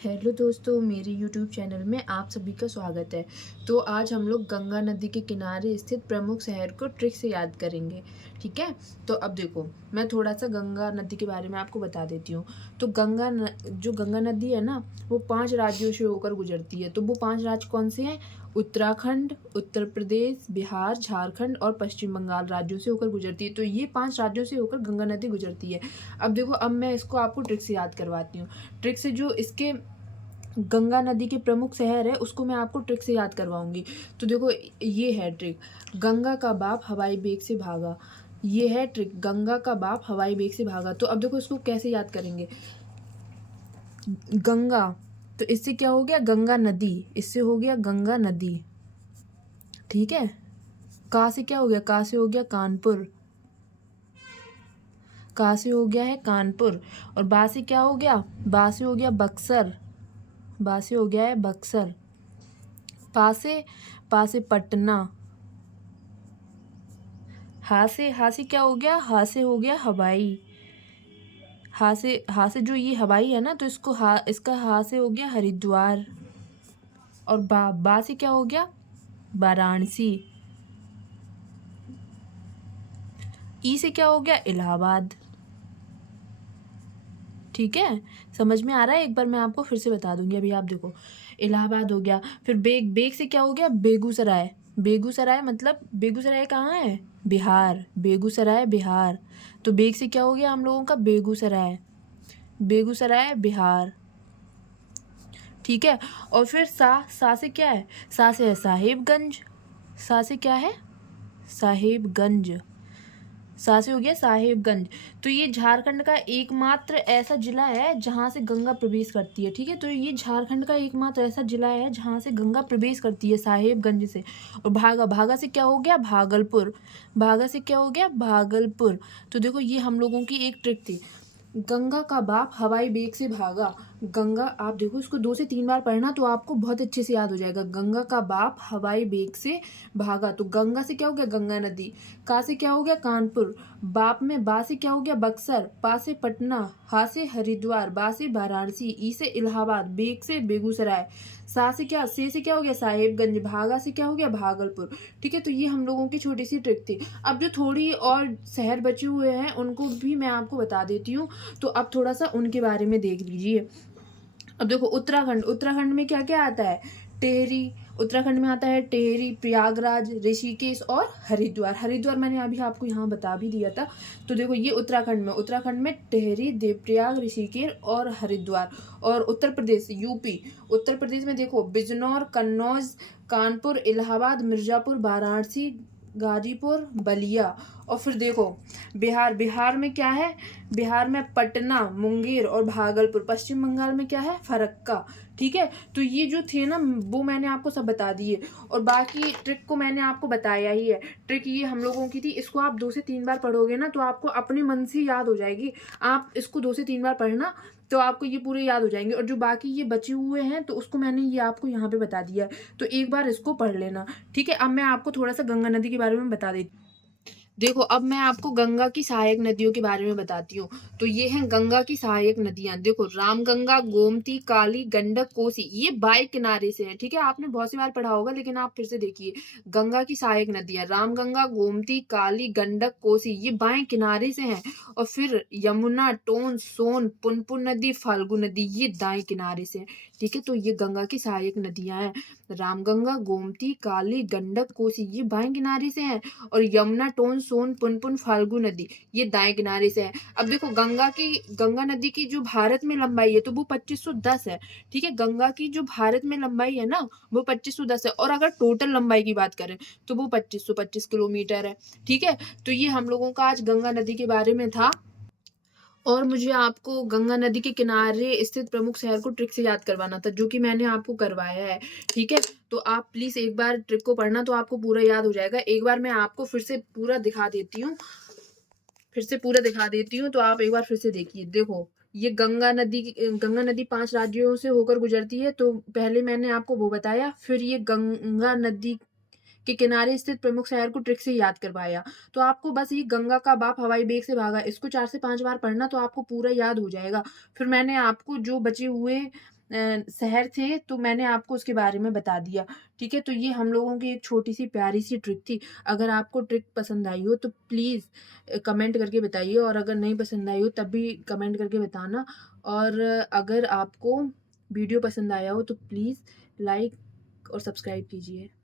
Hello दोस्तों, मेरे YouTube channel में आप सभी का स्वागत है। तो आज हम लोग गंगा नदी के किनारे स्थित प्रमुख शहर को ट्रिक से याद करेंगे। ठीक है। तो अब देखो, मैं थोड़ा सा गंगा नदी के बारे में आपको बता देती हूँ। तो जो गंगा नदी है ना, वो 5 राज्यों से होकर गुजरती है। तो वो 5 राज्य कौन से हैं? उत्तराखंड, उत्तर प्रदेश, बिहार, झारखंड और पश्चिम बंगाल राज्यों से होकर गुजरती है। तो ये 5 राज्यों से होकर गंगा नदी गुजरती है। अब देखो, अब मैं इसको आपको ट्रिक से याद करवाती हूँ। ट्रिक से जो इसके गंगा नदी के प्रमुख शहर है उसको मैं आपको ट्रिक से याद करवाऊंगी। तो देखो, ये है ट्रिक। गंगा का बाप हवाई बेग से भागा। ये है ट्रिक, गंगा का बाप हवाई बेग से भागा। तो अब देखो, इसको कैसे याद करेंगे? गंगा, तो इससे क्या हो गया? गंगा नदी। इससे हो गया गंगा नदी। ठीक है। का से क्या हो गया? का से हो गया कानपुर। का से हो गया है कानपुर। और बा से क्या हो गया? बा से हो गया बक्सर। बा से हो गया है बक्सर। पा से पटना। हा से क्या हो गया? हा से हो गया हवाई। हा से जो ये हवाई है ना, तो इसका हा से हो गया हरिद्वार। और बा से क्या हो गया? वाराणसी। ई से क्या हो गया? इलाहाबाद। ठीक है। समझ में आ रहा है? एक बार मैं आपको फिर से बता दूंगी। अभी आप देखो, इलाहाबाद हो गया। फिर बेग से क्या हो गया? बेगूसराय। बेगूसराय मतलब बेगूसराय कहाँ है? बिहार। बेगूसराय बिहार। तो बेग से क्या हो गया हम लोगों का? बेगूसराय। बेगूसराय बिहार। ठीक है। और फिर सा से क्या है? सा से है साहेबगंज। सा से क्या है? साहेबगंज। सा से हो गया साहेबगंज। तो ये झारखंड का एकमात्र ऐसा जिला है जहाँ से गंगा प्रवेश करती है। ठीक है। तो ये झारखंड का एकमात्र ऐसा जिला है जहाँ से गंगा प्रवेश करती है, साहेबगंज से। और भागा से क्या हो गया? भागलपुर। भागा से क्या हो गया? भागलपुर। तो देखो, ये हम लोगों की एक ट्रिक थी। गंगा का बाप हवाई बेग से भागा। गंगा, आप देखो, इसको 2 से 3 बार पढ़ना तो आपको बहुत अच्छे से याद हो जाएगा। गंगा का बाप हवाई बेग से भागा। तो गंगा से क्या हो गया? गंगा नदी। का से क्या हो गया? कानपुर। बाप में बा से क्या हो गया? बक्सर। पा से पटना। हा से हरिद्वार। बा से वाराणसी। ई से इलाहाबाद। बेग से बेगूसराय। सा से क्या? से क्या हो गया? साहेबगंज। भागा से क्या हो गया? भागलपुर। ठीक है। तो ये हम लोगों की छोटी सी ट्रिक थी। अब जो थोड़ी और शहर बचे हुए हैं उनको भी मैं आपको बता देती हूँ। तो अब थोड़ा सा उनके बारे में देख लीजिए। अब देखो, उत्तराखंड। उत्तराखंड में क्या क्या आता है? टेहरी। उत्तराखंड में आता है टेहरी, प्रयागराज, ऋषिकेश और हरिद्वार। हरिद्वार मैंने अभी आपको यहाँ बता भी दिया था। तो देखो, ये उत्तराखंड में टेहरी, देवप्रयाग, ऋषिकेश और हरिद्वार। और उत्तर प्रदेश, यूपी। उत्तर प्रदेश में देखो, बिजनौर, कन्नौज, कानपुर, इलाहाबाद, मिर्जापुर, वाराणसी, गाजीपुर, बलिया। और फिर देखो, बिहार में क्या है? बिहार में पटना, मुंगेर और भागलपुर। पश्चिम बंगाल में क्या है? फरक्का। ठीक है। तो ये जो थे ना, वो मैंने आपको सब बता दिए। और बाकी ट्रिक को मैंने आपको बताया ही है। ट्रिक ये हम लोगों की थी। इसको आप 2 से 3 बार पढ़ोगे ना तो आपको अपने मन से याद हो जाएगी। आप इसको 2 से 3 बार पढ़ना तो आपको ये पूरे याद हो जाएंगे। और जो बाकी ये बचे हुए हैं तो उसको मैंने ये आपको यहाँ पे बता दिया है। तो एक बार इसको पढ़ लेना। ठीक है। अब मैं आपको थोड़ा सा गंगा नदी के बारे में बता देती हूँ। देखो, अब मैं आपको गंगा की सहायक नदियों के बारे में बताती हूँ। तो ये हैं गंगा की सहायक नदियां। देखो, रामगंगा, गोमती, काली, गंडक, कोसी, ये बाएं किनारे से है। ठीक है। आपने बहुत सी बार पढ़ा होगा लेकिन आप फिर से देखिए। गंगा की सहायक नदियां रामगंगा, गोमती, काली, गंडक, कोसी, ये बाएं किनारे से हैं। और फिर यमुना, टोन, सोन, पुनपुन नदी, फाल्गु नदी, ये दाएं किनारे से है। ठीक है। तो ये गंगा की सहायक नदियां हैं। रामगंगा, गोमती, काली, गंडक, कोसी, ये बाएं किनारे से हैं। और यमुना, टोन, सोन, पुनपुन, फाल्गु नदी, ये दाएं किनारे से है। अब देखो, गंगा नदी की जो भारत में लंबाई है तो वो 2510 है। ठीक है। गंगा की जो भारत में लंबाई है ना, वो 2510 है। और अगर टोटल लंबाई की बात करें तो वो 2525 किलोमीटर है। ठीक है। तो ये हम लोगों का आज गंगा नदी के बारे में था। और मुझे आपको गंगा नदी के किनारे स्थित प्रमुख शहर को ट्रिक से याद करवाना था, जो कि मैंने आपको करवाया है। ठीक है। तो आप प्लीज एक बार ट्रिक को पढ़ना तो आपको पूरा याद हो जाएगा। एक बार मैं आपको फिर से पूरा दिखा देती हूँ। तो आप एक बार फिर से देखिए। देखो, ये गंगा नदी 5 राज्यों से होकर गुजरती है। तो पहले मैंने आपको वो बताया, फिर ये गंगा नदी के किनारे स्थित प्रमुख शहर को ट्रिक से याद करवाया। तो आपको बस ये गंगा का बाप हवाई बेग से भागा, इसको 4 से 5 बार पढ़ना तो आपको पूरा याद हो जाएगा। फिर मैंने आपको जो बचे हुए शहर थे, तो मैंने आपको उसके बारे में बता दिया, ठीक है? तो ये हम लोगों की एक छोटी-सी प्यारी-सी ट्रिक थी। अगर आपको ट्रिक पसंद आई हो तो प्लीज़ कमेंट करके बताइए, और अगर नहीं पसंद आई हो तब भी कमेंट करके बताना। और अगर आपको वीडियो पसंद आया हो तो प्लीज़ लाइक और सब्सक्राइब कीजिए।